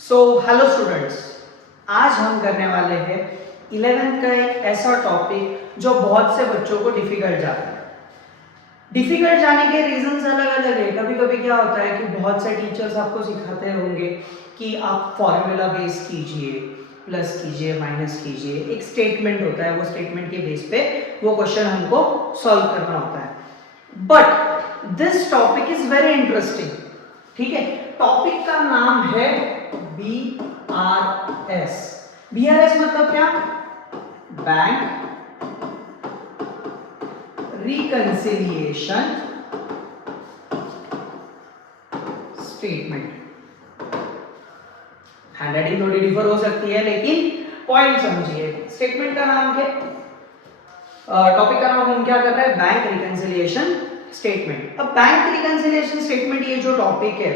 Hello students, आज हम करने वाले हैं 11th का एक ऐसा टॉपिक जो बहुत से बच्चों को डिफिकल्ट जाता है। डिफिकल्ट जाने के रीजंस अलग अलग है। कभी कभी क्या होता है कि बहुत से टीचर्स आपको सिखाते होंगे कि आप फॉर्मूला बेस कीजिए, प्लस कीजिए, माइनस कीजिए। एक स्टेटमेंट होता है, वो स्टेटमेंट के बेस पे वो क्वेश्चन हमको सॉल्व करना होता है। But this topic is very interesting. ठीक है, टॉपिक का नाम है BRS। BRS मतलब क्या? Bank reconciliation statement. हैंडराइटिंग थोड़ी डिफर हो सकती है, लेकिन पॉइंट समझिए। स्टेटमेंट का नाम क्या, टॉपिक का नाम हम क्या कर रहे हैं? Bank reconciliation statement. अब बैंक रिकंसिलिएशन स्टेटमेंट ये जो टॉपिक है,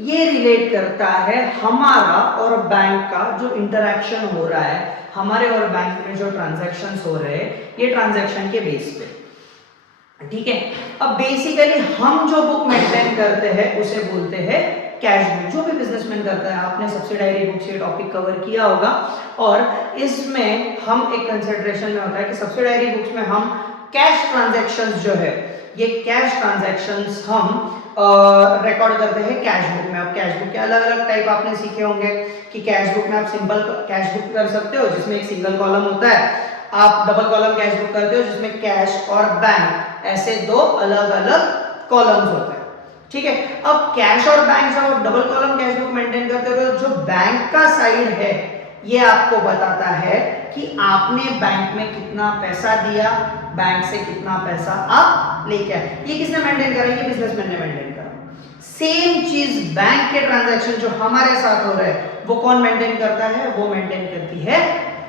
ये रिलेट करता है हमारा और बैंक का जो इंटरैक्शन हो रहा है, हमारे और बैंक में जो ट्रांजैक्शंस हो रहे हैं, ये ट्रांजैक्शन के बेस पे। ठीक है, अब बेसिकली हम जो बुक मेंटेन करते हैं उसे बोलते हैं कैश बुक। जो भी बिजनेसमैन करता है, आपने सब्सिडायरी बुक से टॉपिक कवर किया होगा, और इसमें हम एक कंसिडरेशन में होता है कि सब्सिडायरी बुक्स में हम कैश ट्रांजैक्शंस जो है, ये कैश ट्रांजैक्शंस हम रिकॉर्ड करते हैं कैश बुक में। अब कैश बुक के अलग अलग टाइप आपने सीखे होंगे कि कैश बुक में आप सिंपल कैश बुक कर सकते हो जिसमें एक सिंगल कॉलम होता है, आप डबल कॉलम कैश बुक करते हो जिसमें कैश और बैंक ऐसे दो अलग अलग कॉलम्स होते हैं। ठीक है, अब कैश और बैंक जब आप double column cash book maintain करते हो, जो बैंक का साइड है ये आपको बताता है कि आपने बैंक में कितना पैसा दिया, बैंक से कितना पैसा आप लेके आए। ये किसने मेंटेन करा? ये बिजनेसमैन ने मेंटेन करा। सेम चीज बैंक के ट्रांजैक्शन जो हमारे साथ हो रहे हैं, वो कौन मेंटेन करता है? वो मेंटेन करती है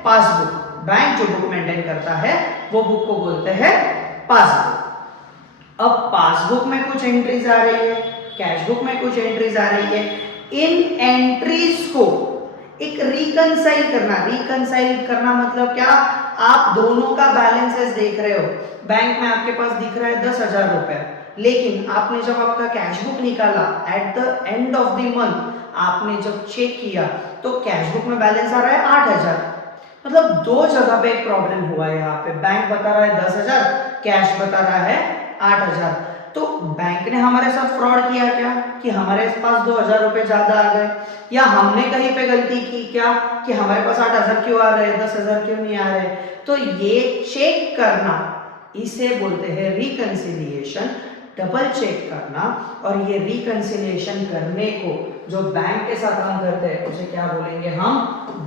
पासबुक। बैंक जो बुक मेंटेन करता है वो बुक को बोलते हैं पासबुक। अब पासबुक में कुछ एंट्रीज आ रही है, कैश बुक में कुछ एंट्रीज आ रही है। इन एंट्रीज को एक रिकंसाइल करना। रिकंसाइल करना मतलब क्या? आप दोनों का बैलेंसेस देख रहे हो। बैंक में आपके पास दिख रहा है 10,000 रुपए, लेकिन आपने जब आपका कैश बुक निकाला at the end of the month, आपने जब चेक किया तो कैश बुक में बैलेंस आ रहा है 8,000। मतलब दो जगह पे एक प्रॉब्लम हुआ है। यहाँ पे बैंक बता रहा है 10,000, कैश बता रहा है 8,000। तो बैंक ने हमारे साथ फ्रॉड किया क्या कि हमारे पास 2,000 रुपए ज्यादा आ गए, या हमने कहीं पे गलती की क्या कि हमारे पास 8,000 क्यों आ रहे हैं, 10,000 क्यों नहीं आ रहे? तो ये चेक करना, इसे बोलते हैं रिकंसिलिएशन। डबल चेक करना। और ये रिकंसिलिएशन करने को जो बैंक के साथ हम करते हैं उसे क्या बोलेंगे? हम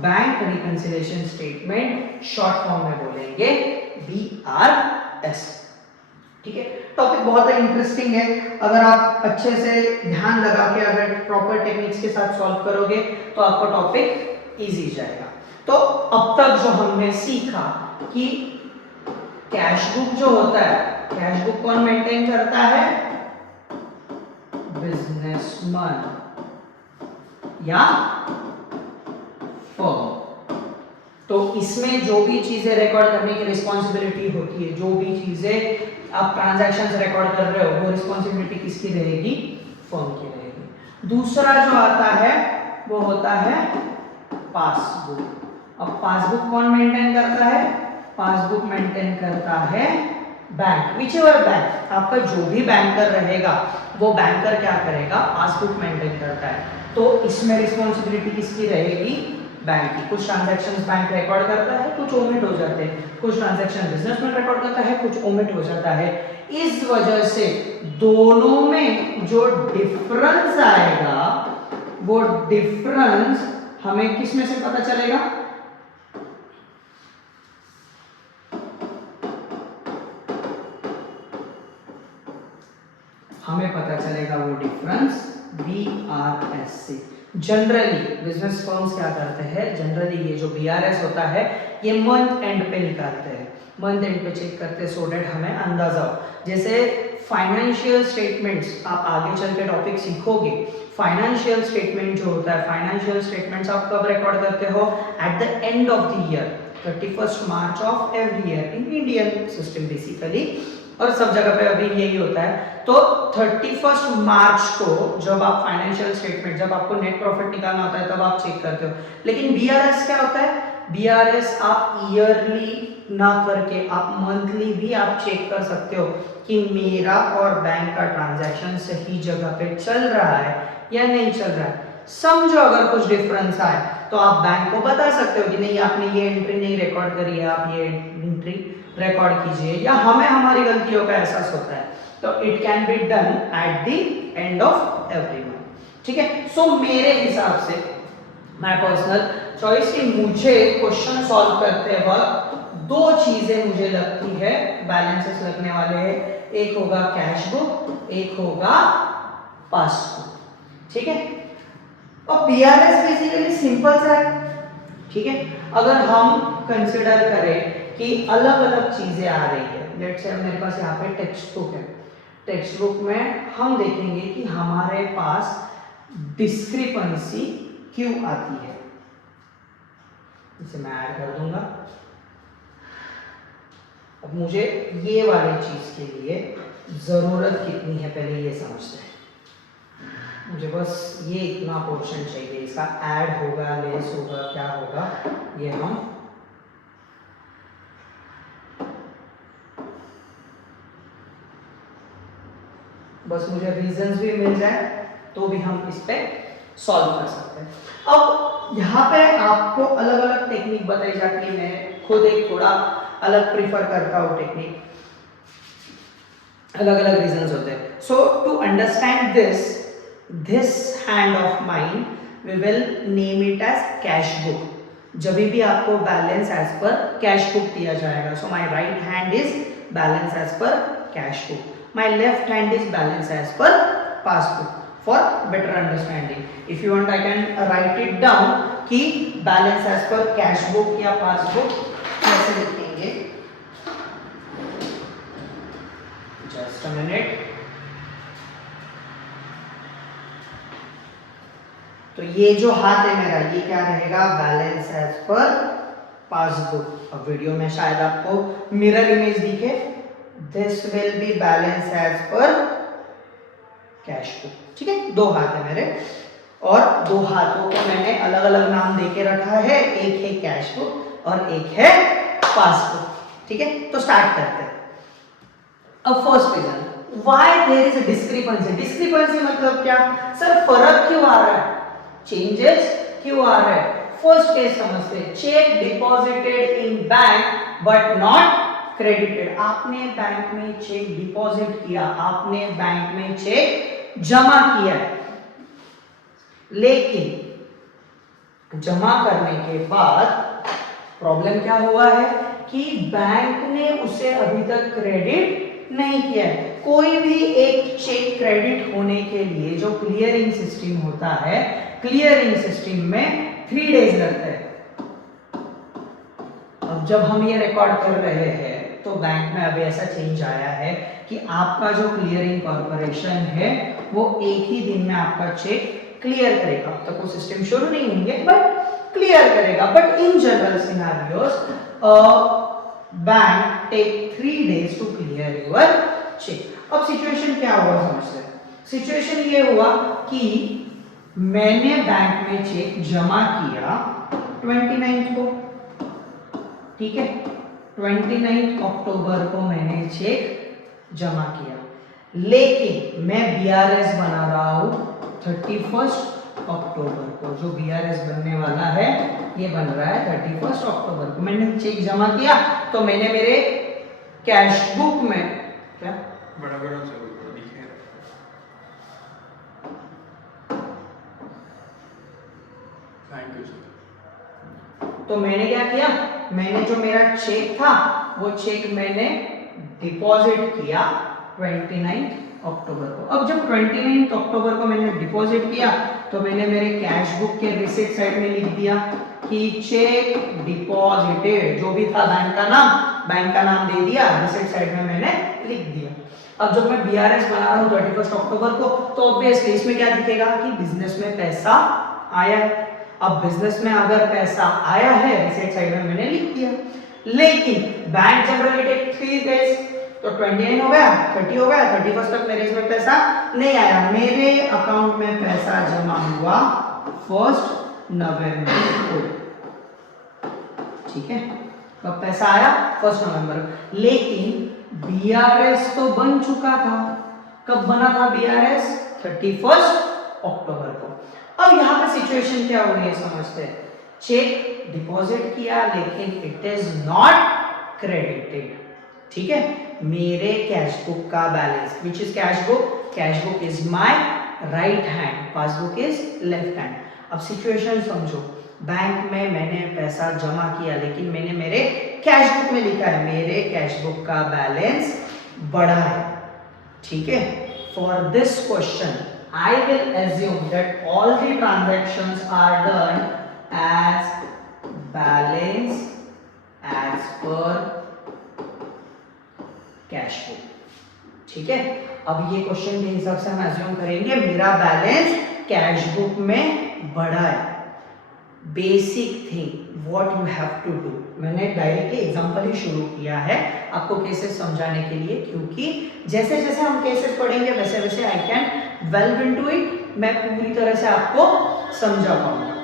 bank reconciliation statement, short form में बोलेंगे BRS। ठीक है, टॉपिक बहुत ही इंटरेस्टिंग है। अगर आप अच्छे से ध्यान लगा के अगर प्रॉपर टेक्निक्स के साथ सॉल्व करोगे तो आपका टॉपिक इजी जाएगा। तो अब तक जो हमने सीखा कि कैश बुक जो होता है, कैश बुक कौन मेंटेन करता है? बिजनेसमैन या फर्म। तो इसमें जो भी चीजें रिकॉर्ड करने की रिस्पॉन्सिबिलिटी होती है, जो भी चीजें आप ट्रांजैक्शंस रिकॉर्ड कर रहे हो, वो रिस्पॉन्सिबिलिटी किसकी रहेगी? फर्म की रहेगी। दूसरा जो आता है वो होता है पासबुक। अब पासबुक कौन मेंटेन करता है? पासबुक मेंटेन करता है बैंक। व्हिचएवर बैंक, आपका जो भी बैंकर रहेगा वो बैंकर क्या करेगा? पासबुक मेंटेन करता है। तो इसमें रिस्पॉन्सिबिलिटी किसकी रहेगी? बैंक की। कुछ ट्रांजैक्शंस बैंक रिकॉर्ड करता है, कुछ ओमिट हो जाते हैं। कुछ ट्रांजैक्शन बिजनेसमैन रिकॉर्ड करता है, कुछ ओमिट हो जाता है। इस वजह से दोनों में जो डिफरेंस आएगा, वो डिफरेंस हमें किस में से पता चलेगा? हमें पता चलेगा वो डिफरेंस BRS से। जनरली बिजनेस फर्म्स क्या करते हैं? जनरली ये जो BRS होता है ये मंथ एंड पे निकालते हैं, मंथ एंड पे चेक करते हैं, सो दैट हमें अंदाजा हो। जैसे फाइनेंशियल स्टेटमेंट्स, आप आगे चल के टॉपिक सीखोगे। फाइनेंशियल स्टेटमेंट जो होता है, फाइनेंशियल स्टेटमेंट्स आप कब रिकॉर्ड करते हो? At the end of the year, 31st March of every year in Indian system. Basically और सब जगह पे अभी यही होता है। तो 31 मार्च को जब आप फाइनेंशियल स्टेटमेंट, जब आपको नेट प्रॉफिट निकालना होता है तब आप चेक करते हो। लेकिन बीआरएस क्या होता है? बीआरएस आप ईयरली ना करके आप मंथली भी आप चेक कर सकते हो कि मेरा और बैंक का ट्रांजैक्शन सही जगह पे चल रहा है या नहीं चल रहा है। समझो अगर कुछ डिफरेंस आए तो आप बैंक को बता सकते हो कि नहीं आपने ये एंट्री नहीं रिकॉर्ड करी है, आप ये एंट्री रिकॉर्ड कीजिए, या हमें हमारी गलतियों का एहसास होता है तो it can be done at the end of every month. ठीक है, सो मेरे हिसाब से माय पर्सनल चॉइस कि मुझे क्वेश्चन सॉल्व करते वक्त दो चीजें मुझे लगती है बैलेंसेस लगने वाले हैं, एक होगा कैश बुक, एक होगा पासबुक। ठीक है, और बीआरएस बेसिकली सिंपल सा है। ठीक है, अगर हम कंसिडर करें कि अलग अलग चीजें आ रही है, लेट्स से मेरे पास यहाँ पे टेक्स्ट बुक है, टेक्स्ट बुक में हम देखेंगे कि हमारे पास डिस्क्रिपेंसी क्यों आती है, इसे मैं ऐड कर दूंगा। अब मुझे ये वाली चीज के लिए जरूरत कितनी है पहले ये समझते हैं। मुझे बस ये इतना पोर्शन चाहिए, इसका ऐड होगा, लेस होगा, क्या होगा ये हम बस मुझे रीजंस भी मिल जाए तो भी हम इस पे सॉल्व कर सकते हैं। अब यहाँ पे आपको अलग अलग टेक्निक बताई जाती है, मैं खुद एक थोड़ा अलग प्रीफर करता हूँ टेक्निक, अलग अलग रीजंस होते हैं। So to understand this hand of mine we will name it as cash book. जब भी आपको balance as per cash book दिया जाएगा, so my right hand is balance as per cash book, my left hand is balance as per passbook. For better understanding if you want I can write it down कि balance as per cash book या passbook कैसे लिखेंगे। Just a minute. तो ये जो हाथ है मेरा, ये क्या रहेगा? Balance as per passbook. अब वीडियो में शायद आपको मिरर इमेज दिखे, this will be balance as per cash book. ठीक है, दो हाथ है मेरे और दो हाथों को मैंने अलग अलग नाम देके रखा है, एक है कैश बुक और एक है पासबुक। ठीक है, तो स्टार्ट करते हैं। अब first reason why there is a discrepancy. Discrepancy मतलब क्या सर? फर्क क्यों आ रहा है, चेंजेस क्यों आ रहा है? फर्स्ट केस समझते हैं, check deposited in bank but not credited. आपने बैंक में चेक डिपॉजिट किया, आपने बैंक में चेक जमा किया, लेकिन जमा करने के बाद प्रॉब्लम क्या हुआ है कि बैंक ने उसे अभी तक क्रेडिट नहीं किया है। कोई भी एक चेक क्रेडिट होने के लिए जो क्लियरिंग सिस्टम होता है, क्लियरिंग सिस्टम में 3 डेज लगते हैं। अब जब हम ये रिकॉर्ड कर रहे हैं तो बैंक में अभी ऐसा चेंज आया है कि आपका जो क्लियरिंग कॉर्पोरेशन है वो एक ही दिन में आपका चेक क्लियर करेगा। अब तक वो सिस्टम शुरू नहीं होंगे बट क्लियर करेगा। But in general scenarios bank take 3 days to clear your cheque. अब सिचुएशन क्या हुआ समझते हैं। सिचुएशन ये हुआ कि मैंने बैंक में चेक जमा किया 29 को, ठीक है, 29 अक्टूबर को मैंने चेक जमा किया, लेकिन मैं बीआरएस बना रहा हूं 31 अक्टूबर को। जो बीआरएस बनने वाला है ये बन रहा है 31 अक्टूबर को। मैंने चेक जमा किया तो मैंने मेरे कैश बुक में क्या बड़ा बड़ा दिखे, थैंक यू सर। तो मैंने क्या किया, मैंने जो मेरा चेक था वो चेक मैंने डिपॉजिट किया 29 अक्टूबर को। अब जब 29 अक्टूबर को मैंने डिपॉजिट किया तो मैंने मेरे कैश बुक के रिसीट साइड में लिख दिया कि चेक डिपॉजिटेड, जो भी था बैंक का नाम दे दिया, रिसीट साइड में मैंने लिख दिया। अब जब मैं बीआरएस बना रहा हूँ 31 अक्टूबर को तो ऑब्वियसली इसमें क्या दिखेगा कि बिजनेस में पैसा आया है। अब बिजनेस में अगर पैसा आया है रिसीट साइड में मैंने लिख दिया, लेकिन बैंक जनरली टेक 3 days तो 29 हो गया, 30 हो गया, 31 तक मेरे इसमें पैसा नहीं आया। मेरे अकाउंट में पैसा जमा हुआ 1 नवंबर को, ठीक है। कब पैसा आया? 1 नवंबर। लेकिन बीआरएस तो बन चुका था। कब बना था बीआरएस? 31 अक्टूबर को। अब यहाँ पे सिचुएशन क्या हो रही है समझते हैं। चेक डिपॉजिट किया लेकिन इट इज नॉट क्रेडिटेड, ठीक है। मेरे कैश बुक का balance, which is cash book? Cash book is my right hand, passbook is left hand. अब सिचुएशन समझो, बैंक में मैंने पैसा जमा किया लेकिन मैंने मेरे कैश बुक में लिखा है मेरे कैश बुक का बैलेंस बढ़ा है, ठीक है। For this question I will assume that all the transactions are done as balance as per cash book, ठीक है। अब ये क्वेश्चन के हिसाब से हम एज्यूम करेंगे मेरा बैलेंस कैश बुक में बढ़ा है। Basic thing what you have to do, मैंने डायरेक्टली एग्जांपल ही शुरू किया है आपको केसेस समझाने के लिए, क्योंकि जैसे जैसे हम केसेस पढ़ेंगे वैसे वैसे I can valve into it, मैं पूरी तरह से आपको समझा पाऊंगा,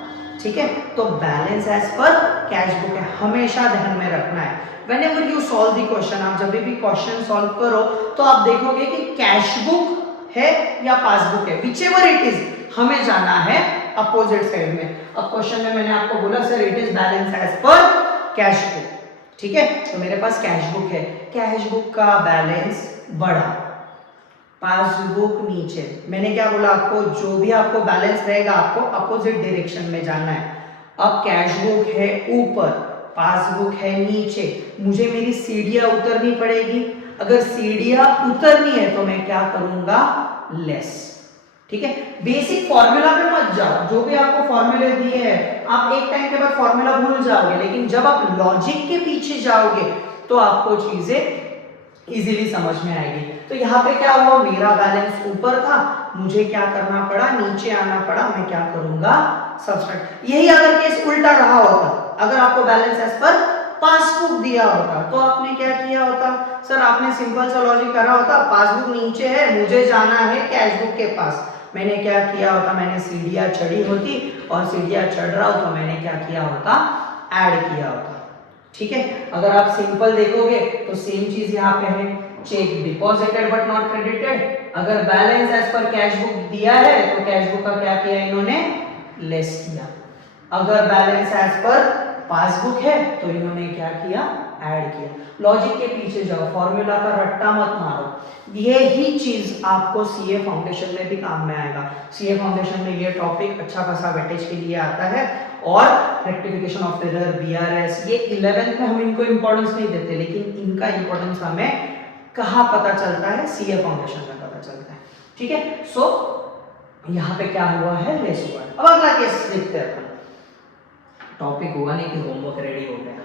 ठीक है। तो balance as per cash book है, हमेशा ध्यान में रखना है। Whenever you solve the question, आप जब भी क्वेश्चन सॉल्व करो तो आप देखोगे कि कैश बुक है या पासबुक है, व्हिचएवर इट इज, हमें जाना है अपोजिट साइड में। अब क्वेश्चन में मैंने आपको बोला sir it is balance as per cash book, ठीक है। तो मेरे पास कैश बुक है, कैश बुक का बैलेंस बढ़ा, पासबुक नीचे। मैंने क्या बोला आपको, जो भी आपको बैलेंस रहेगा आपको अपोजिट डायरेक्शन में जाना है। अब कैश बुक है ऊपर, पासबुक है नीचे, मुझे मेरी सीढ़ियां उतरनी पड़ेगी। अगर सीढ़ियां उतरनी है तो मैं क्या करूंगा, लेस, ठीक है। बेसिक फॉर्मूला पे मत जाओ, जो भी आपको फॉर्मूले दिए हैं आप एक टाइम के बाद फॉर्मूला भूल जाओगे, लेकिन जब आप लॉजिक के पीछे जाओगे तो आपको चीजें इजीली समझ में आएगी। तो यहाँ पे क्या हुआ, मेरा बैलेंस ऊपर था, मुझे क्या करना पड़ा, नीचे आना पड़ा। मैं क्या करूंगा, सब्सट्रैक्ट। यही अगर केस उल्टा रहा होता, अगर आपको बैलेंस एज पर पासबुक दिया होता तो आपने क्या किया होता, सर आपने सिंपल सा लॉजिक करा होता, पासबुक नीचे है, मुझे जाना है कैश बुक के पास। मैंने क्या किया होता, मैंने सीढ़ियां चढ़ी होती और सीढ़ियां चढ़ रहा हो तो मैंने क्या किया होता, ऐड किया होता, ठीक है। अगर आप सिंपल देखोगे तो सेम चीज यहाँ पे है, cheque deposited but not credited. अगर balance as per cash book दिया है तो कैश बुक का क्या किया इन्होंने, लेस किया। अगर बैलेंस एज पर पासबुक है तो इन्होंने क्या किया, ऐड किया। लॉजिक के पीछे जाओ, फॉर्मूला का रट्टा मत मारो। ये ही चीज आपको सीए फाउंडेशन में भी काम में आएगा। सीए फाउंडेशन में ये टॉपिक अच्छा खासा वेटेज के लिए आता है, और रेक्टिफिकेशन ऑफ एरर, बीआरएस, ये 11th में हम इनको इंपॉर्टेंस नहीं देते, लेकिन इनका इंपॉर्टेंस हमें कहाँ पता चलता है, सीए फाउंडेशन में पता चलता है, ठीक है। सो यहाँ पे क्या हुआ है, लेस हुआ है। अब अगला केस देखते हैं अपन। टॉपिक हुआ नहीं कि होमवर्क रेडी हो गया,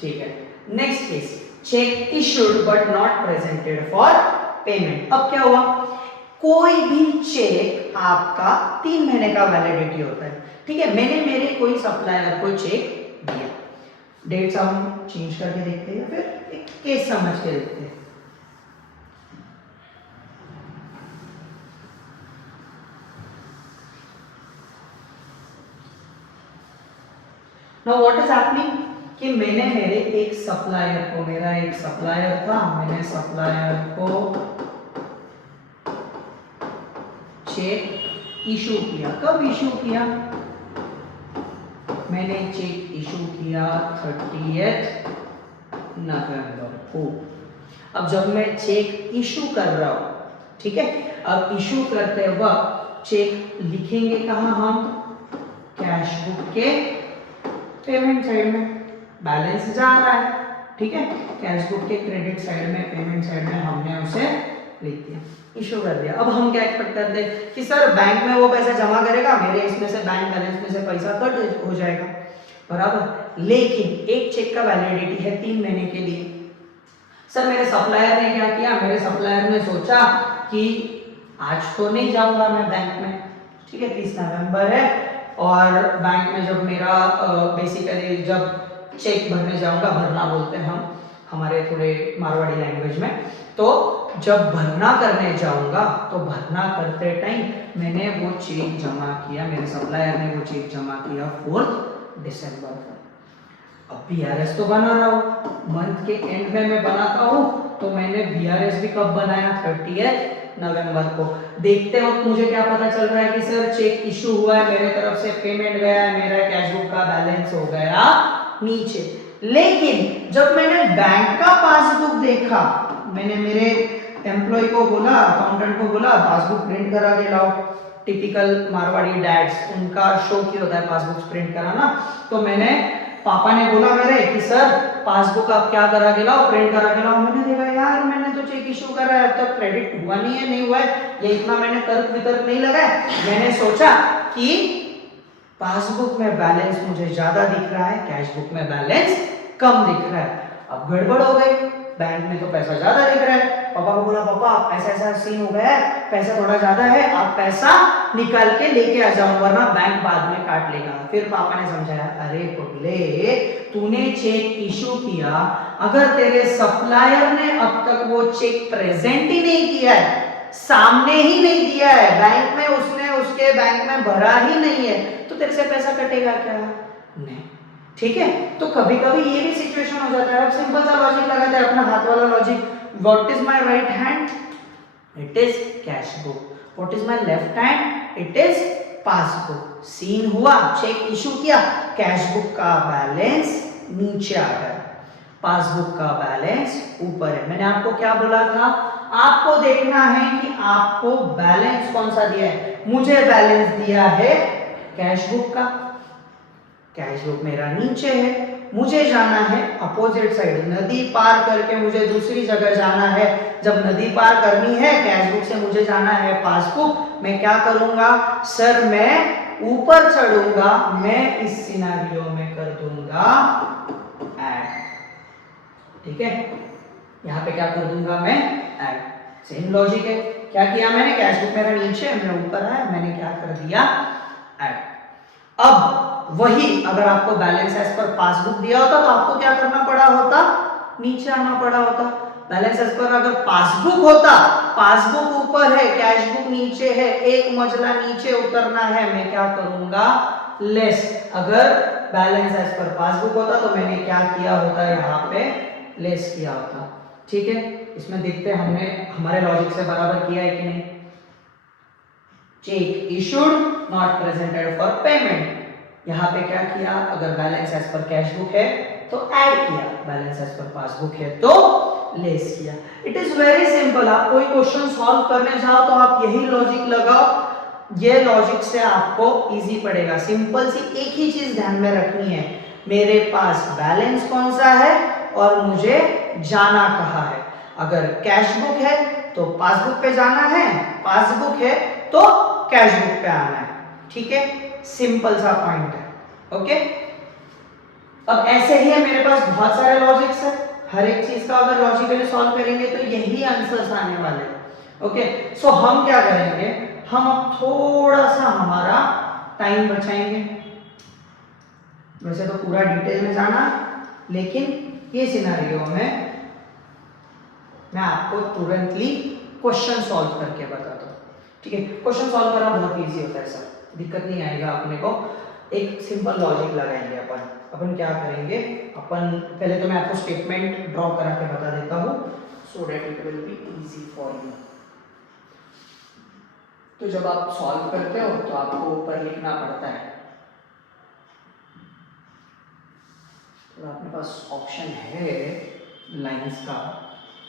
ठीक है। Next case, check issued but not presented for payment. अब क्या हुआ, कोई भी चेक आपका 3 महीने का वैलिडिटी होता है, ठीक है। मैंने मेरे कोई सप्लायर को चेक दिया, डेट्स हम चेंज करके देखते हैं या फिर एक केस समझ के देखते हैं। Now what is happening कि मैंने मेरे एक सप्लायर को, मेरा एक सप्लायर था, मैंने सप्लायर को चेक इशू किया। कब इशू किया, मैंने चेक इशू किया 30 नवंबर को। अब जब मैं चेक इशू कर रहा हूं, ठीक है, अब इशू करते वक्त चेक लिखेंगे कहाँ हम, कैश बुक के पेमेंट साइड में, बैलेंस जा रहा है, ठीक है। कैश बुक के क्रेडिट साइड में, पेमेंट साइड में हमने उसे लिख दिया, इशू कर दिया। अब हम क्या एक्सपेक्ट करते हैं कि सर बैंक में वो पैसा जमा करेगा, मेरे इसमें से बैंक बैलेंस में से पैसा कट हो जाएगा, बराबर। लेकिन एक चेक का वैलिडिटी है 3 महीने के लिए। सर मेरे सप्लायर ने क्या किया, मेरे सप्लायर ने सोचा कि आज तो नहीं जाऊंगा मैं बैंक में, ठीक है, 30 नवंबर है, और बैंक में जब मेरा बेसिकली जब चेक भरने जाऊंगा, भरना बोलते हैं हम, हमारे थोड़े मारवाड़ी लैंग्वेज में। तो जब भरना करने जाऊंगा तो भरना करते टाइम मैंने वो चेक जमा किया, मेरे सप्लायर ने वो चेक जमा किया 4 दिसंबर को। अब बीआरएस तो बना रहा हूँ, मंथ के एंड में मैं बनाता हूँ, तो मैंने बीआरएस भी कब बनाया 30 नवंबर को। देखते वक्त मुझे क्या पता चल रहा है कि सर चेक इशू हुआ है, मेरे तरफ से पेमेंट गया है, मेरा कैश बुक का बैलेंस हो गया नीचे। लेकिन जब मैंने बैंक का पासबुक देखा, मैंने मेरे एम्प्लॉय को बोला, अकाउंटेंट को बोला पासबुक प्रिंट करा के लाओ। टिपिकल मारवाड़ी डैड्स, उनका शौक ही होता है पासबुक प्रिंट कराना। तो मैंने, पापा ने बोला मेरे कि सर पासबुक आप क्या करा के लाओ, प्रिंट करा के लाओ। मैंने देखा यार मैंने तो चेक इशू करा है, अब तक क्रेडिट हुआ नहीं है, नहीं हुआ है, ये इतना मैंने तर्क वितर्क नहीं लगाया। मैंने सोचा कि पासबुक में बैलेंस मुझे ज्यादा दिख रहा है, कैश बुक में बैलेंस कम दिख रहा है। अब गड़बड़ हो गई, बैंक में तो पैसा ज्यादा दिख रहा है। पापा को बोला पापा ऐसा ऐसा सीन हो गया है, पैसा थोड़ा ज्यादा है, आप पैसा निकाल के लेके आ जाओ वरना बैंक बाद में काट लेगा। फिर पापा ने समझाया, अरे पगले तूने चेक इशू किया, अगर तेरे सप्लायर ने अब तक वो चेक प्रेजेंट ही नहीं किया है, सामने ही नहीं दिया है, बैंक में उसने उसके बैंक में भरा ही नहीं है, तो तेरे से पैसा कटेगा क्या? नहीं। ठीक है, तो कभी कभी ये भी सिचुएशन हो जाता है। अब सिंपल सा लॉजिक लगाते हैं, अपना हाथ वाला logic. What is my right hand? It is cash book. What is my left hand? It is passbook. Scene हुआ, चेक इशू किया, कैश बुक का बैलेंस नीचे आ गया, पासबुक का बैलेंस ऊपर है। मैंने आपको क्या बोला था? आपको देखना है कि आपको बैलेंस कौन सा दिया है। मुझे बैलेंस दिया है कैश बुक का, कैश बुक मेरा नीचे है, मुझे जाना है अपोजिट साइड, नदी पार करके मुझे दूसरी जगह जाना है। जब नदी पार करनी है, कैश बुक से मुझे जाना है पासबुक, मैं क्या करूंगा सर? मैं ऊपर चढ़ूंगा, मैं इस सिनेरियो में कर दूंगा ऐड। ठीक है, यहां पे क्या कर दूंगा मैं? ऐड। सेम लॉजिक है। क्या किया मैंने? कैश बुक मेरा नीचे, मैं ऊपर आया, मैंने क्या कर दिया? ऐड। अब वही अगर आपको बैलेंस एज पर पासबुक दिया होता तो आपको क्या करना पड़ा होता? नीचे आना पड़ा होता। बैलेंस एज पर अगर पासबुक होता, पासबुक ऊपर है, कैश बुक नीचे है, एक मजला नीचे उतरना है, मैं क्या करूंगा? लेस। अगर बैलेंस एज पर पासबुक होता तो मैंने क्या किया होता? यहाँ पे लेस किया होता। ठीक है, इसमें देखते हैं हमने हमारे लॉजिक से बराबर किया है कि नहीं। Cheque issued not presented for payment, यहाँ पे क्या किया? अगर balance as per cash book है तो ऐड किया, बैलेंस एज पर पासबुक है तो लेस किया। It is very simple. आप कोई क्वेश्चन सॉल्व करने जाओ तो आप यही लॉजिक लगाओ, ये लॉजिक से आपको इजी पड़ेगा। सिंपल सी एक ही चीज ध्यान में रखनी है, मेरे पास बैलेंस कौन सा है और मुझे जाना कहाँ है। अगर कैश बुक है तो पासबुक पे जाना है, पासबुक है तो कैश बुक पे आना है। ठीक है, सिंपल सा पॉइंट है। ओके, अब ऐसे ही है मेरे पास बहुत सारे लॉजिक्स है, हर एक चीज का अगर लॉजिकली सॉल्व करेंगे तो यही आंसर्स आने वाले हैं। ओके, सो हम क्या करेंगे, हम अब थोड़ा सा हमारा टाइम बचाएंगे। वैसे तो पूरा डिटेल में जाना, लेकिन ये सिनेरियो में मैं आपको तुरंतली क्वेश्चन सॉल्व करके बताता हूँ। ठीक है, क्वेश्चन सॉल्व करना बहुत इजी होता है सर, दिक्कत नहीं आएगा अपने को। एक सिंपल लॉजिक लगाएंगे अपन क्या करेंगे, अपन पहले तो मैं आपको स्टेटमेंट ड्रॉ करा के बता देता हूँ so that it will be easy for you. तो जब आप सॉल्व करते हो तो आपको ऊपर लिखना पड़ता है, तो अपने पास ऑप्शन है लाइंस का,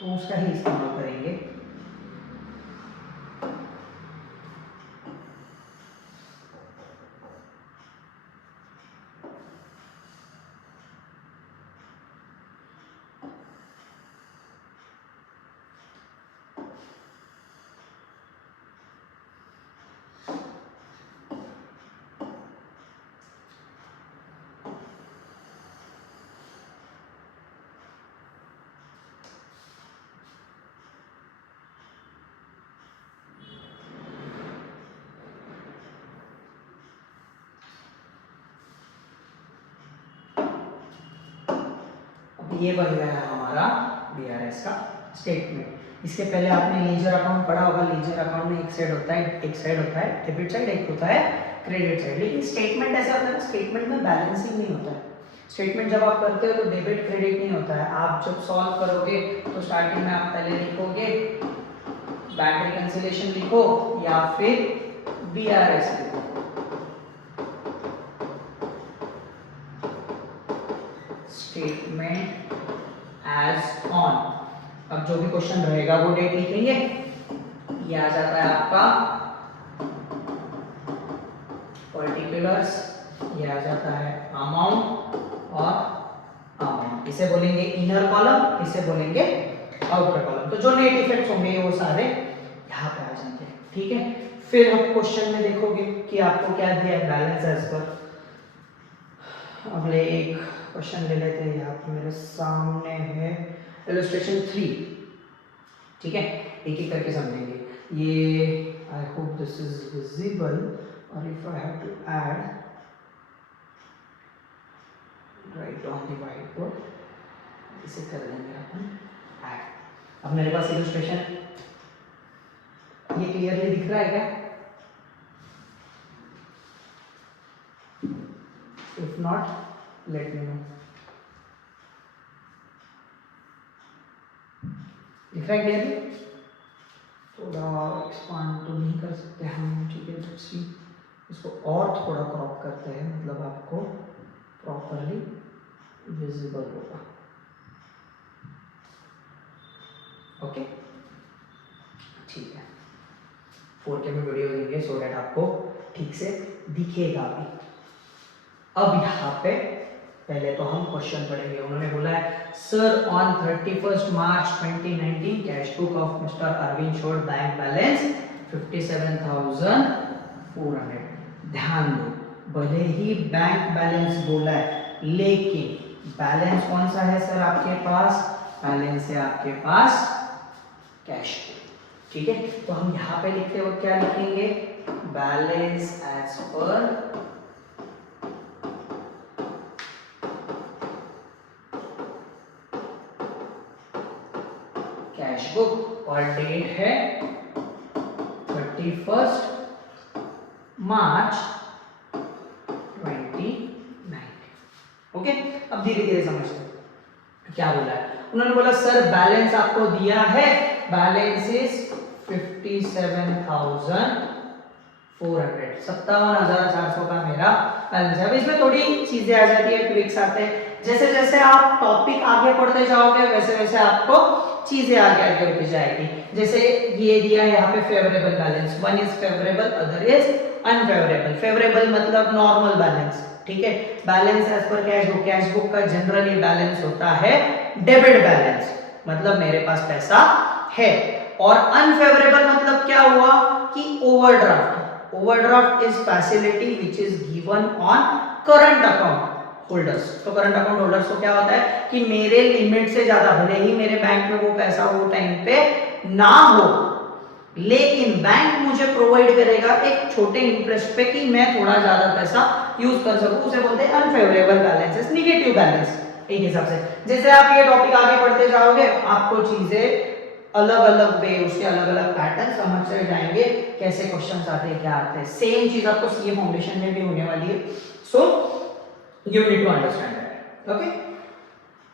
तो उसका ही इस्तेमाल करेंगे। ये बन गया है हमारा हमारा बीआरएस का स्टेटमेंट। इसके पहले आपने लीजर अकाउंट पढ़ा होगा। लीजर अकाउंट में एक साइड होता है डेबिट साइड, एक होता है क्रेडिट साइड। लेकिन स्टेटमेंट ऐसा होता है, स्टेटमेंट में बैलेंसिंग नहीं होता है। स्टेटमेंट जब आप करते हो तो डेबिट क्रेडिट नहीं होता है। आप जब सॉल्व करोगे तो स्टार्टिंग में आप पहले लिखोगे बैंक रिकंसिलिएशन लिखो या फिर बीआरएस लिखो। Statement as on. अब जो भी क्वेश्चन रहेगा वो डेट लिखेंगे। ये आ जाता है आपका पर्टिकुलर्स, ये आ जाता है अमाउंट और अमाउंट। इसे बोलेंगे इनर कॉलम, इसे बोलेंगे आउटर कॉलम। तो जो नेट इफेक्ट्स होंगे वो सारे यहाँ पे आ जाएंगे। ठीक है, फिर हम क्वेश्चन में देखोगे कि आपको क्या दिया है बैलेंस एज पर। अगले एक क्वेश्चन ले लेते हैं, यहाँ पे मेरे सामने है इलस्ट्रेशन 3। ठीक है, एक एक करके समझेंगे। ये I hope this is visible, और if I have to add write on the white board, इसे कर देंगे अपन ऐड। अब मेरे पास इलस्ट्रेशन ये क्लियरली दिख रहा है क्या? If not let me know. दिख रहा है क्लियरली? थोड़ा एक्सपांड तो नहीं कर सकते हम, ठीक है। लेट्स सी, इसको और थोड़ा क्रॉप करते हैं, मतलब आपको प्रॉपरली विजिबल होगा। ओके, ठीक है। 4K में वीडियो देंगे सो दैट आपको ठीक से दिखेगा भी। अब यहाँ पे पहले तो हम क्वेश्चन पढ़ेंगे। उन्होंने बोला है sir on 31 March 2019 cash book of mister Arvind showed bank balance 57,400। ध्यान दो, भले ही बैंक बैलेंस बोला है लेकिन बैलेंस कौन सा है सर आपके पास? बैलेंस है आपके पास कैश बुक। ठीक है, तो हम यहाँ पे लिखते वक्त क्या लिखेंगे? Balance as per cash book, और डेट है 31 मार्च 2019। ओके, अब धीरे धीरे समझते हैं क्या बोला है। उन्होंने बोला सर बैलेंस आपको दिया है, बैलेंस इज 57,400, 57,400 का मेरा बैलेंस है। अब इसमें थोड़ी चीजें आ जाती है, ट्रिक्स आते हैं। जैसे जैसे आप टॉपिक आगे पढ़ते जाओगे वैसे वैसे आपको चीजें आगे आगे होती जाएगी। जैसे ये दिया है यहाँ पे favourable balance, one is favourable other is unfavourable. Favourable मतलब नॉर्मल बैलेंस, ठीक है। Balance as per cash book का जनरली बैलेंस होता है डेबिट बैलेंस, मतलब मेरे पास पैसा है। और अनफेवरेबल मतलब क्या हुआ कि overdraft. Overdraft is facility which is given on current account holders. तो करंट अकाउंट होल्डर्स को क्या होता है कि मेरे लिमिट से ज्यादा, भले ही मेरे बैंक में वो पैसा वो टाइम पे ना हो, लेकिन बैंक मुझे प्रोवाइड करेगा एक छोटे इंटरेस्ट पे कि मैं थोड़ा ज्यादा पैसा यूज कर सकूं, उसे बोलते हैं अनफेवरेबल बैलेंसेस, नेगेटिव बैलेंस। एक हिसाब से जैसे आप ये टॉपिक आगे पढ़ते जाओगे आपको चीजें अलग अलग वे, उसके अलग अलग पैटर्न समझते जाएंगे, कैसे क्वेश्चंस आते हैं, क्या आते हैं। सेम चीज आपको सीए फाउंडेशन में भी होने वाली है, so you need to understand that. Okay,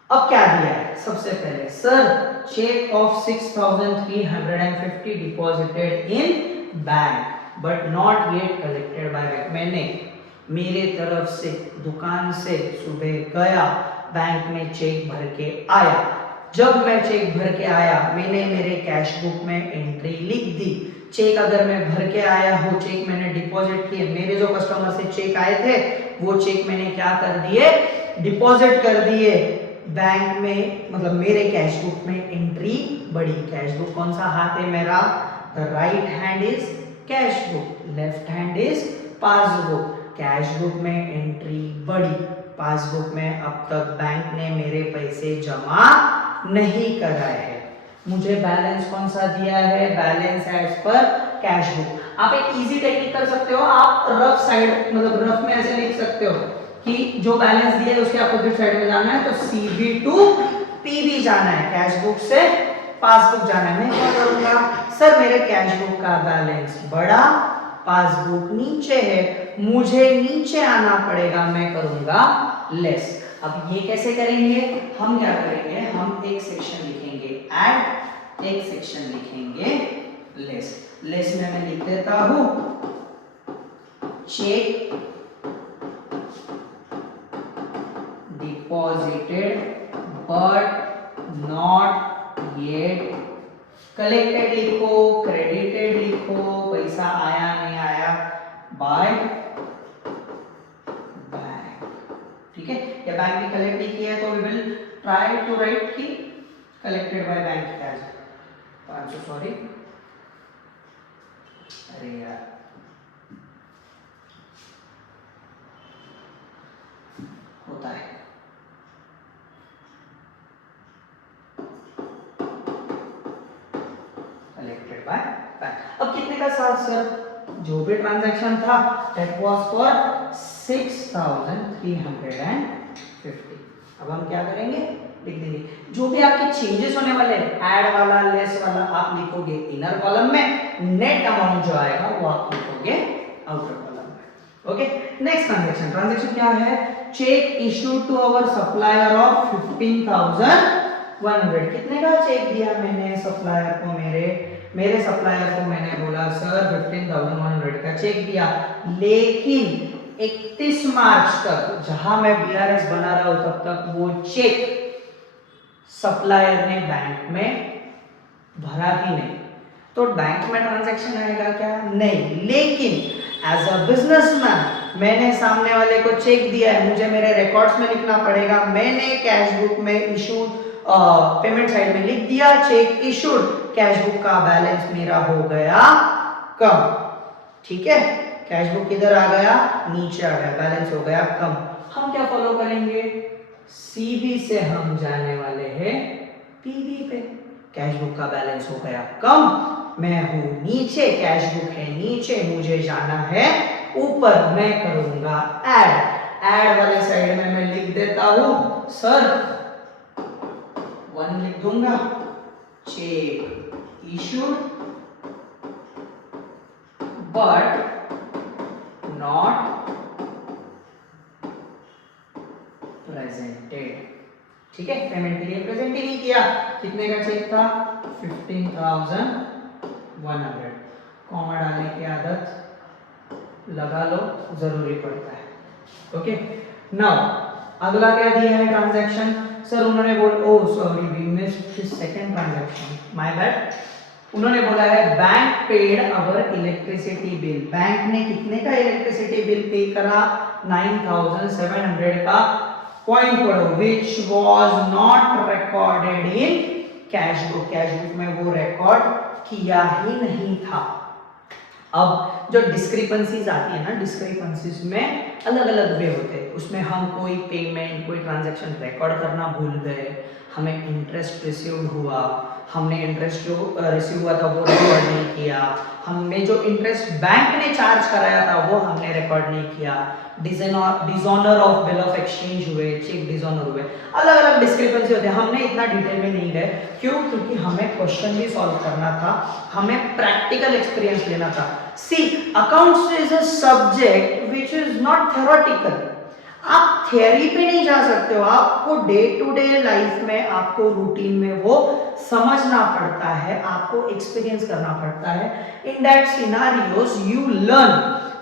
अब क्या दिया है? सबसे पहले sir cheque of 6,350 deposited in bank but not yet collected by bank. मैंने मेरे तरफ से दुकान से सुबह गया, बैंक में चेक भर के आया। जब मैं चेक भर के आया मैंने मेरे कैश बुक में एंट्री लिख दी। चेक अगर मैं भर के आया हूँ, चेक मैंने डिपॉजिट किए, मेरे जो कस्टमर से चेक आए थे वो चेक मैंने क्या कर दिए? डिपॉजिट कर दिए बैंक में, मतलब मेरे कैश बुक में एंट्री बढ़ी। कैश बुक कौन सा हाथ है मेरा? Right hand is cash book, left hand is passbook. Cash book में एंट्री बढ़ी, पासबुक में अब तक बैंक ने मेरे पैसे जमा नहीं कराए हैं। मुझे बैलेंस कौन सा दिया है? Balance as per cash book. आप एक इजी टेक्निक कर सकते हो, आप रफ साइड मतलब रफ में ऐसे लिख सकते हो कि जो बैलेंस दिया है उसके अपोजिट साइड में जाना है, तो CB टू पीबी जाना है, कैश बुक से पासबुक जाना है। मैं क्या करूंगा, सर मेरे कैश बुक का बैलेंस बढ़ा, पासबुक नीचे है, मुझे नीचे आना पड़ेगा, मैं करूंगा लेस। अब ये कैसे करेंगे, हम क्या करेंगे, हम एक सेक्शन लिखेंगे ऐड, एक सेक्शन लिखेंगे लेस। लेस में मैं लिख देता हूं check deposited but not yet collected लिखो, क्रेडिटेड लिखो, पैसा आया नहीं आया बाय बैंक, ठीक है। या बैंक ने कलेक्ट नहीं किया है तो we will try to write कि कलेक्टेड बाय बैंक क्या है, 500 सॉरी, अरे यार होता है। Collected by bank. अब कितने का साथ सर, जो भी ट्रांजैक्शन था दैट वाज फॉर 6350। अब हम क्या करेंगे, लिख देंगे जो भी आपके चेंजेस होने वाले ऐड वाला लेस वाला आप लिखोगे इनर कॉलम में, नेट अमाउंट जो आएगा वो आप लिखोगे आउटर कॉलम में। ओके, नेक्स्ट ट्रांजैक्शन, ट्रांजैक्शन क्या है, cheque issued to our supplier of 15,100। कितने का चेक दिया मैंने सप्लायर को, मेरे सप्लायर को मैंने बोला सर 15,100 का चेक दिया, लेकिन 31 मार्च तक जहां मैं बीआरएस बना रहा हूं तब तक वो चेक सप्लायर ने बैंक में भरा ही नहीं, तो बैंक में ट्रांजैक्शन आएगा क्या, नहीं। लेकिन एज अ बिजनेसमैन मैंने सामने वाले को चेक दिया है, मुझे मेरे रिकॉर्ड्स में लिखना पड़ेगा, मैंने कैश बुक में इशूड पेमेंट साइड में लिख दिया चेक इशूड, कैश बुक का बैलेंस मेरा हो गया कम, ठीक है। कैश बुक किधर आ गया, नीचे आ गया, बैलेंस हो गया कम। हम क्या फॉलो करेंगे, सीबी से हम जाने वाले हैं पीबी पे। कैश बुक का बैलेंस हो गया कम, मैं हूं नीचे, कैश बुक है नीचे, मुझे जाना है ऊपर, मैं करूंगा ऐड। ऐड वाले साइड में मैं लिख देता हूं सर 1 लिख दूंगा, check issued but not presented, ठीक है। पेमेंट के लिए प्रेजेंट ही नहीं किया। कितने का चेक था, 15,100। कॉमा डालने की आदत लगा लो, जरूरी पड़ता है। ओके, नाउ अगला क्या दिया है ट्रांजैक्शन, सर उन्होंने oh sorry we missed second transaction, my bad. उन्होंने बोला है bank paid our electricity bill, bank ने कितने का इलेक्ट्रिसिटी बिल पे करा, 9,700 का। पॉइंट पढ़ो, which was not recorded in cash book, cash book में वो रिकॉर्ड किया ही नहीं था। अब जो डिस्क्रिपेंसीज आती है ना, डिस्क्रिपेंसीज में अलग अलग वे होते हैं, उसमें हम कोई पेमेंट कोई ट्रांजैक्शन रिकॉर्ड करना भूल गए, हमें इंटरेस्ट रिसीव हुआ, हमने इंटरेस्ट जो रिसीव हुआ था वो रिकॉर्ड नहीं किया, हमने जो इंटरेस्ट बैंक ने चार्ज कराया था वो हमने रिकॉर्ड नहीं किया, dishonour of bill of exchange हुए, चेक डिसऑनर हुए, अलग अलग डिस्क्रिपेंसी होते हैं। हमने इतना डिटेल में नहीं गए, क्यों, क्योंकि हमें क्वेश्चन भी सॉल्व करना था, हमें प्रैक्टिकल एक्सपीरियंस लेना था। See accounts is a subject which is not theoretical, आप थियरी पे नहीं जा सकते हो, आपको डे टू डे लाइफ में, आपको रूटीन में वो समझना पड़ता है, आपको एक्सपीरियंस करना पड़ता है। In that scenarios you learn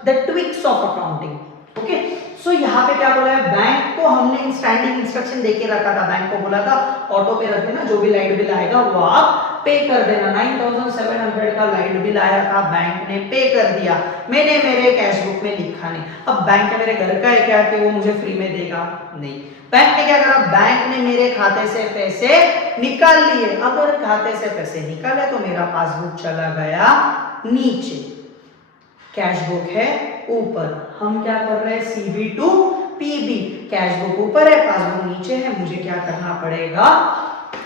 the tweaks of accounting. Okay, so यहाँ पे क्या बोला है, बैंक को हमने स्टैंडिंग इंस्ट्रक्शन देके रखा था, बैंक को बोला था ऑटो पे रख देना, जो भी लाइट बिल आएगा वो आप पे कर देना। 9,700 का लाइट बिल आया था, बैंक ने पे कर दिया, मैंने मेरे कैश बुक में लिखा नहीं। अब बैंक के मेरे घर का है क्या कि वो मुझे फ्री में देगा, नहीं। बैंक ने क्या करा, बैंक ने मेरे खाते से पैसे निकाल लिए। अगर खाते से पैसे निकाले तो मेरा पासबुक चला गया नीचे, कैश बुक है ऊपर। हम क्या कर रहे हैं, CB to PB, cash book ऊपर है, पासबुक नीचे है, मुझे क्या करना पड़ेगा,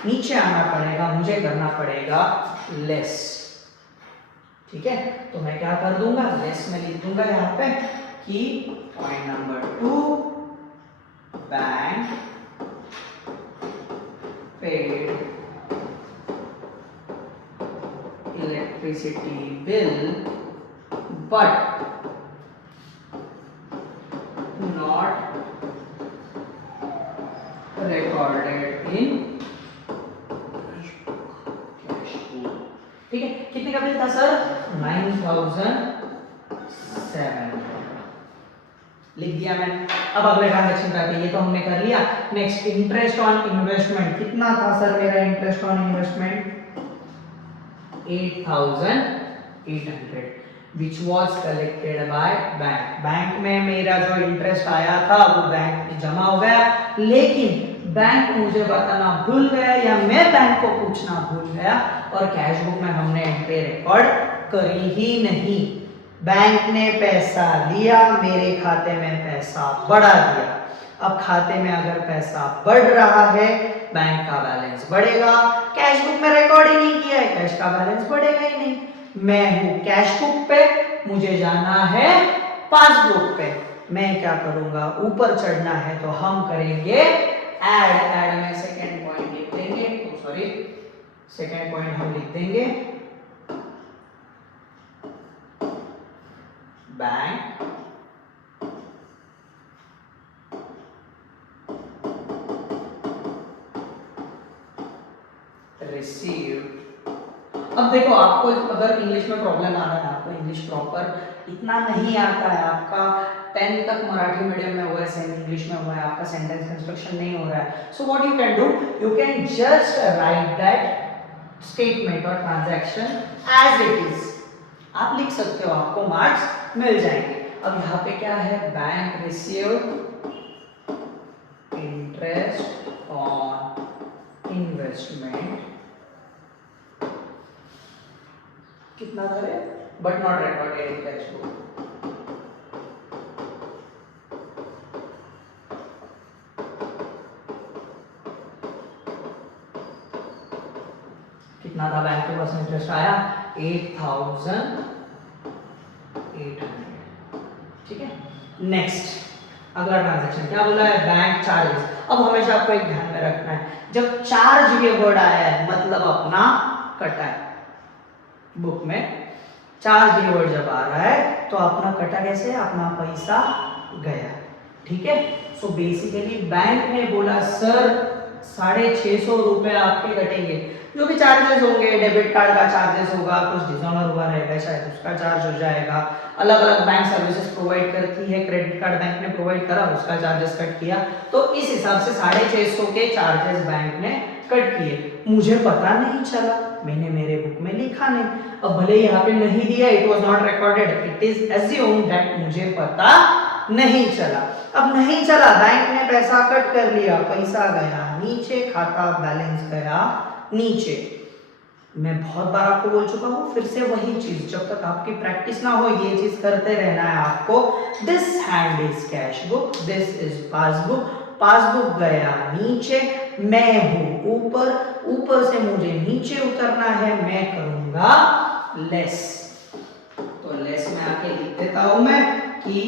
नीचे आना पड़ेगा, मुझे करना पड़ेगा लेस, ठीक है। तो मैं क्या कर दूंगा, लेस में लिख दूंगा यहाँ पे कि पॉइंट नंबर 2 बैंक पे electricity bill but not recorded in cash book। ठीक है, कितने का बिल था सर? 9,700 लिख दिया मैंने। अब अगले ट्रांजैक्शन पे आते हैं, ये तो हमने कर लिया। नेक्स्ट इंटरेस्ट ऑन इन्वेस्टमेंट, कितना था सर मेरा interest on investment? 8,800 which was collected by bank. Bank में मेरा जो इंटरेस्ट आया था वो बैंक में जमा हो गया, लेकिन बैंक मुझे बताना भूल गया या मैं बैंक को पूछना भूल गया और कैश बुक में हमने एंट्री रिकॉर्ड करी ही नहीं। बैंक ने पैसा लिया, मेरे खाते में पैसा बढ़ा दिया। अब खाते में अगर पैसा बढ़ रहा है, बैंक का बैलेंस बढ़ेगा। कैश बुक में रिकॉर्ड ही नहीं किया है, कैश का बैलेंस बढ़ेगा ही नहीं। मैं हूं कैश बुक पे, मुझे जाना है पासबुक पे। मैं क्या करूंगा, ऊपर चढ़ना है तो हम करेंगे ऐड में सेकंड पॉइंट लिख देंगे, सेकंड पॉइंट हम लिख देंगे बैंक रिसीव। अब देखो, आपको अगर इंग्लिश में प्रॉब्लम आ रहा है, आपको इंग्लिश प्रॉपर इतना नहीं आता है, आपका 10 तक मराठी मीडियम में हुआ है, सेमी इंग्लिश में हुआ है, आपका सेंटेंस कंस्ट्रक्शन नहीं हो रहा है, so what you can do, you can just right that statement और ट्रांजैक्शन एज इट इज। आप लिख सकते हो, आपको मार्क्स मिल जाएंगे। अब यहाँ पे क्या है, bank receive interest on investment, कितना था रे, but not recorded in cash book. कितना था बैंक के पास इंटरेस्ट आया? 8,800। ठीक है, नेक्स्ट अगला ट्रांजैक्शन क्या बोला है, बैंक चार्जेस। अब हमेशा आपको एक ध्यान में रखना है, जब चार्ज ये वर्ड आया है मतलब अपना कटा है। बुक में चार्ज ये वर्ड जब आ रहा है तो अपना कटा कैसे, अपना पैसा गया। ठीक है, सो बेसिकली बैंक ने बोला सर 650 रुपए आपके कटेंगे, जो भी चार्जेस होंगे, डेबिट कार्ड का चार्जेस होगा, कुछ डिसऑनर हुआ रहेगा शायद उसका चार्ज हो जाएगा, अलग अलग बैंक सर्विसेज प्रोवाइड करती है, क्रेडिट कार्ड बैंक ने प्रोवाइड करा, उसका चार्जेस कट किया, तो इस हिसाब से 650 के चार्जेस बैंक ने कट किए। मुझे पता नहीं चला, मैंने मेरे बुक में लिखा नहीं। अब भले यहाँ पे नहीं दिया, it was not recorded, it is assumed that मुझे पता नहीं चला। अब नहीं चला, बैंक ने पैसा कट कर लिया, पैसा गया नीचे, खाता बैलेंस गया नीचे। मैं बहुत बार आपको बोल चुका हूँ, फिर से वही चीज, जब तक आपकी प्रैक्टिस ना हो ये चीज करते रहना है आपको। This hand is cash book, this is passbook, passbook गया नीचे, मैं हूं ऊपर, ऊपर से मुझे नीचे उतरना है, मैं करूंगा लेस। तो लेस में आके लिख देता हूं मैं कि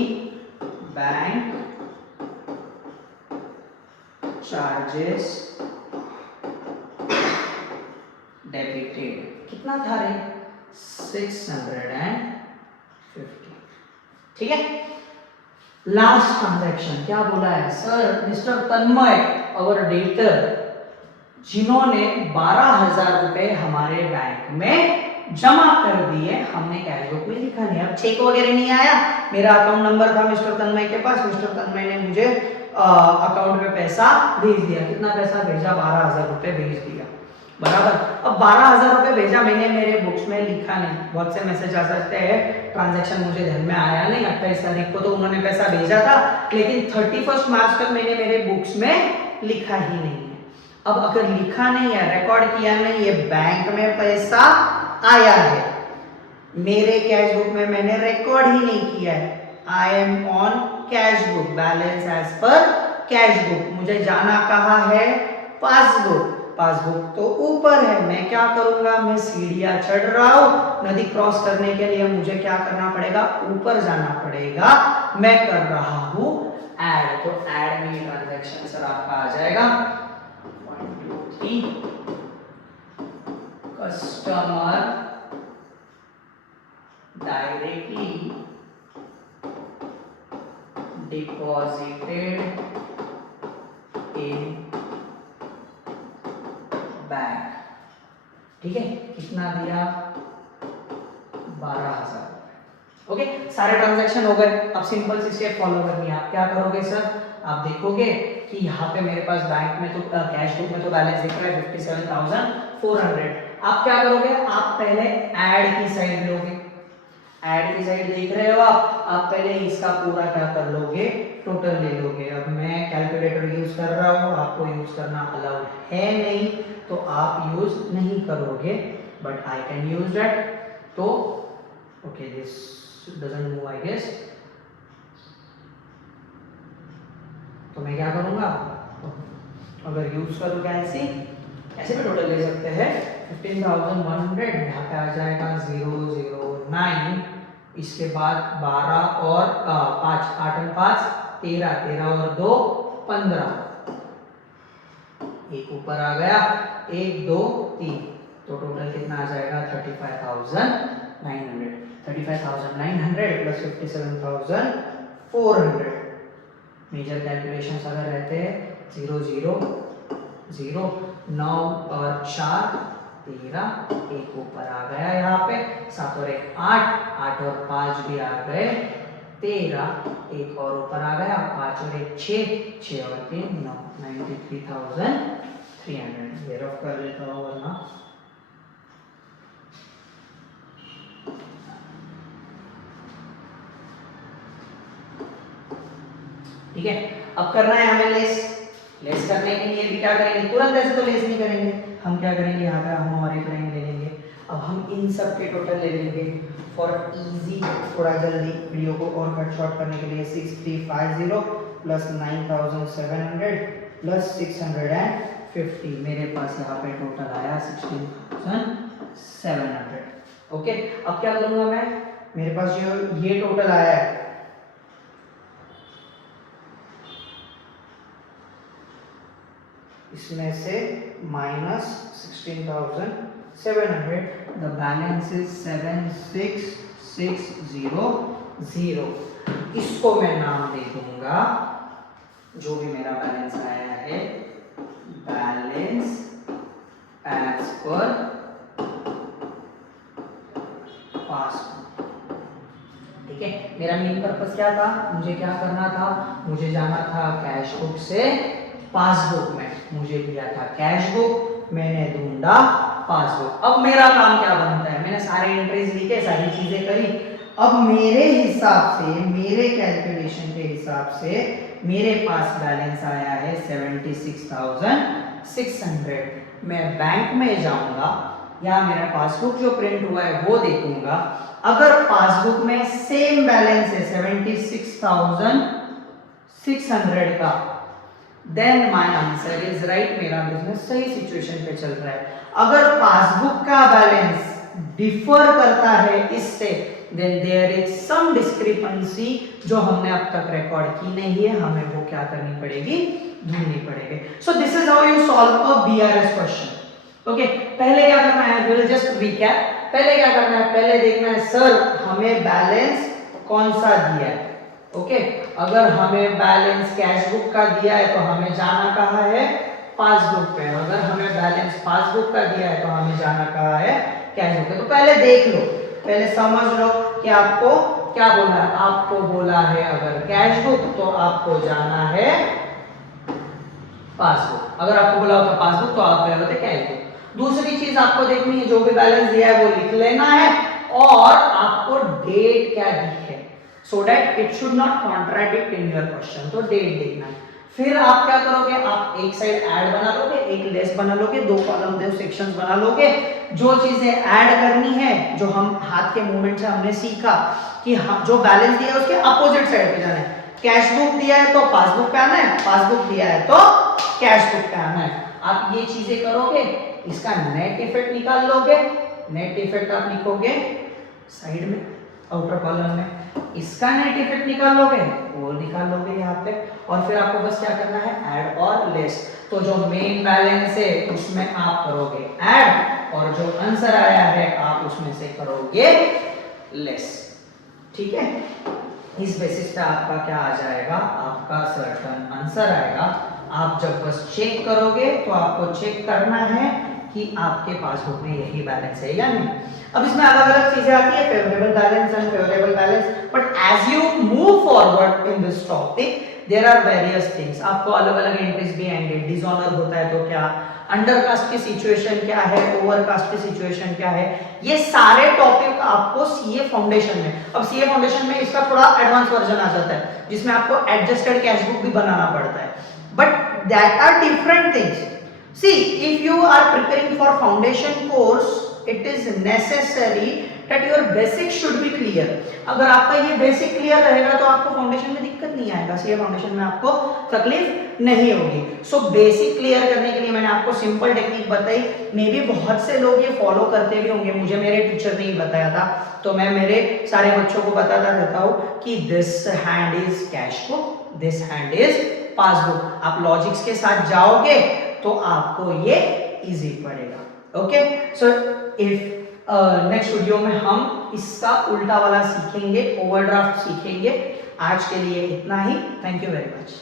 बैंक चार्जेस डेबिटेड। कितना था रे, 650। ठीक है, लास्ट ट्रांजैक्शन क्या बोला है सर, मिस्टर तन्मय अवर डेटर, जिन्होंने 12,000 रुपए हमारे बैंक में जमा कर दिए, हमने कैश बुक में लिखा नहीं। अब चेक वगैरह नहीं आया, मेरा अकाउंट नंबर था मिस्टर तन्मय के पास, मिस्टर तन्मय ने मुझे अकाउंट में पैसा भेज दिया। कितना पैसा भेजा, 12,000 रुपए भेज दिया, बराबर। अब 12,000 रुपए भेजा मैंने, मेरे बुक्स में लिखा नहीं। बहुत से मैसेज आ सकते हैं, ट्रांजैक्शन मुझे ध्यान में आया नहीं, 28 तारीख को तो उन्होंने पैसा भेजा था, लेकिन 31 मार्च तक मैंने मेरे बुक्स में लिखा ही नहीं है। अब अगर लिखा नहीं है, रिकॉर्ड किया नहीं, ये बैंक में पैसा आया है, मेरे कैश बुक में मैंने रिकॉर्ड ही नहीं किया है। I am on cash book, balance as per cash book. मुझे जाना कहाँ है, पासबुक, पासबुक तो ऊपर है। मैं क्या करूंगा, मैं सीढ़ियां चढ़ रहा हूं, नदी क्रॉस करने के लिए मुझे क्या करना पड़ेगा, ऊपर जाना पड़ेगा। मैं कर रहा हूं ऐड, तो ऐड में ये ट्रांजैक्शन सर आपका आ जाएगा 1 2 3 customer directly deposited in bank. ठीक है, कितना दिया? 12,000। ओके, सारे ट्रांजैक्शन हो गए। अब सिंपल सी स्टेप फॉलो करनी है। आप क्या करोगे सर? आप देखोगे कि यहाँ पे मेरे पास बैंक में तो कैश बुक में तो बैलेंस दिख रहा है 57,400। आप क्या करोगे? आप पहले ऐड की साइड लोगे। ऐड की साइड देख रहे हो आप पहले इसका पूरा क्या कर लोगे? टोटल ले लोगे। अब मैं कैलकुलेटर यूज कर रहा हूँ, आपको यूज करना अलाउड है नहीं, तो आप यूज नहीं करोगे, but I can use that. तो okay, this doesn't move I guess. तो मैं क्या करूंगा? अगर यूज करूँ कैसे? ऐसे भी टोटल ले सकते हैं। 15,100 यहाँ पे आ जाएगा 009, इसके बाद 12 और 5, 8 और 5 13, 13 और 2 15, एक ऊपर आ गया, 1 2 3, तो टोटल कितना आ जाएगा? 35,900। 35,900 प्लस 57,400। मेजर कैलकुलेशंस अगर रहते हैं 0 0 0, 9 और 4 13, एक ऊपर आ गया यहाँ पे, 7 और 1 8, 8 और 5 भी आ गए 13, एक और ऊपर आ गया, 5 और 1 6, 6 और 3 9, 93,300। ये रफ कर लेता हूँ वरना। ठीक है, अब करना है हमें लेस। लेस करने के लिए भी क्या करेंगे? तुरंत ऐसे तो लेस नहीं करेंगे, हम क्या करेंगे? यहाँ पे हम और एक लाइन ले लेंगे। अब हम इन सब के टोटल ले लेंगे फॉर इजी, थोड़ा जल्दी वीडियो को और कट शॉर्ट करने के लिए। 6350 प्लस 9,700 प्लस 650, मेरे पास यहाँ पे टोटल आया 16,700। ओके, अब क्या करूँगा मैं? मेरे पास जो ये टोटल आया है, इसमें से माइनस 16,700, द बैलेंस इज 76,600। इसको मैं नाम दे दूंगा, जो भी मेरा बैलेंस आया है, बैलेंस एज पर पासबुक। ठीक है, मेरा मेन पर्पस क्या था? मुझे क्या करना था? मुझे जाना था कैश बुक से पासबुक में। मुझे दिया था कैश बुक, मैंने ढूंढा पासबुक। अब मेरा काम क्या बनता है? मैंने सारे एंट्रीज लिखे, सारी चीजें करी। अब मेरे हिसाब से, मेरे कैलकुलेशन के हिसाब से मेरे पास बैलेंस आया है 76,600। मैं बैंक में जाऊंगा या मेरा पासबुक जो प्रिंट हुआ है वो देखूंगा। अगर पासबुक में सेम बैलेंस है 76,600 का, then my answer is right, मेरा बिजनेस सही सिचुएशन पे चल रहा है। अगर पासबुक का बैलेंस डिफर करता है इससे, then there is some discrepancy जो हमने अब तक रिकॉर्ड की नहीं है, हमें वो क्या करनी पड़ेगी? ढूंढनी पड़ेगी। So this is how you solve a BRS question. Okay, पहले क्या करना है? Will just recap. पहले क्या करना है? पहले देखना है सर हमें बैलेंस कौन सा दिया है। ओके, अगर हमें बैलेंस कैश बुक का दिया है तो हमें जाना कहाँ है? पासबुक पे। अगर हमें बैलेंस पासबुक का दिया है तो हमें जाना कहाँ है? कैश बुक पे। तो पहले देख लो, पहले समझ लो कि आपको क्या बोला है। आपको बोला है अगर कैश बुक तो आपको जाना है पासबुक। अगर आपको बोला होता पासबुक तो आप गए होते कैश बुक। दूसरी चीज आपको देखनी है, जो भी बैलेंस दिया है वो लिख लेना है, और आपको डेट क्या दी है, so that it should not contradict in your question। तो डेट देखना है। फिर आप क्या करोगे? आप एक साइड ऐड बना लोगे, एक लेस बना लोगे, दो कॉलम दो सेक्शंस बना लोगे। जो चीजें ऐड करनी है, जो हम हाथ के मूवमेंट से हमने सीखा कि हम जो बैलेंस दिया है उसके अपोजिट साइड पे जाना है। कैश बुक दिया है तो पासबुक पे आना है, पासबुक दिया है तो कैश बुक पे आना है। आप ये चीजें करोगे, इसका नेट इफेक्ट निकाल लोगे। नेट इफेक्ट आप लिखोगे साइड में, आउटर कॉलम में। इसका नेट इफेक्ट निकाल लोगे, वो निकाल लोगे यहाँ पे, और फिर आपको बस क्या करना है? ऐड और लेस। तो जो मेन बैलेंस है उसमें आप करोगे ऐड, और जो आंसर आया है आप उसमें से करोगे लेस। ठीक है, इस बेसिस पे आपका क्या आ जाएगा, आपका सर्टन आंसर आएगा। आप जब बस चेक करोगे तो आपको चेक करना है कि आपके पासबुक में यही बैलेंस है या नहीं। अब इसमें अलग अलग चीजें आती है, favourable balance and favourable balance, but as you move forward in this topic there are various things. आपको अलग अलग एंट्रीज भी आएंगे, डिसऑनर होता है तो क्या, अंडरकास्ट की सिचुएशन क्या है, ओवरकास्ट की सिचुएशन क्या है, ये सारे टॉपिक आपको सीए फाउंडेशन में, अब सीए फाउंडेशन में इसका थोड़ा एडवांस वर्जन आ जाता है जिसमें आपको एडजस्टेड कैश बुक भी बनाना पड़ता है, but that are different things. See, if you are preparing for foundation course, it is necessary that your basic should be clear. अगर आपका ये बेसिक क्लियर रहेगा तो आपको फाउंडेशन में दिक्कत नहीं आएगा, सीए फाउंडेशन में आपको तकलीफ नहीं होगी। सो बेसिक क्लियर करने के लिए मैंने आपको सिंपल टेक्निक बताई, मे बी बहुत से लोग ये फॉलो करते भी होंगे, मुझे मेरे टीचर ने ही बताया था, तो मैं मेरे सारे बच्चों को बताता रहता हूँ कि this hand is cash book, this hand is passbook. आप लॉजिक्स के साथ जाओगे तो आपको ये इजी पड़ेगा। Okay, so if next video में हम इसका उल्टा वाला सीखेंगे, ओवरड्राफ्ट सीखेंगे। आज के लिए इतना ही, थैंक यू वेरी मच।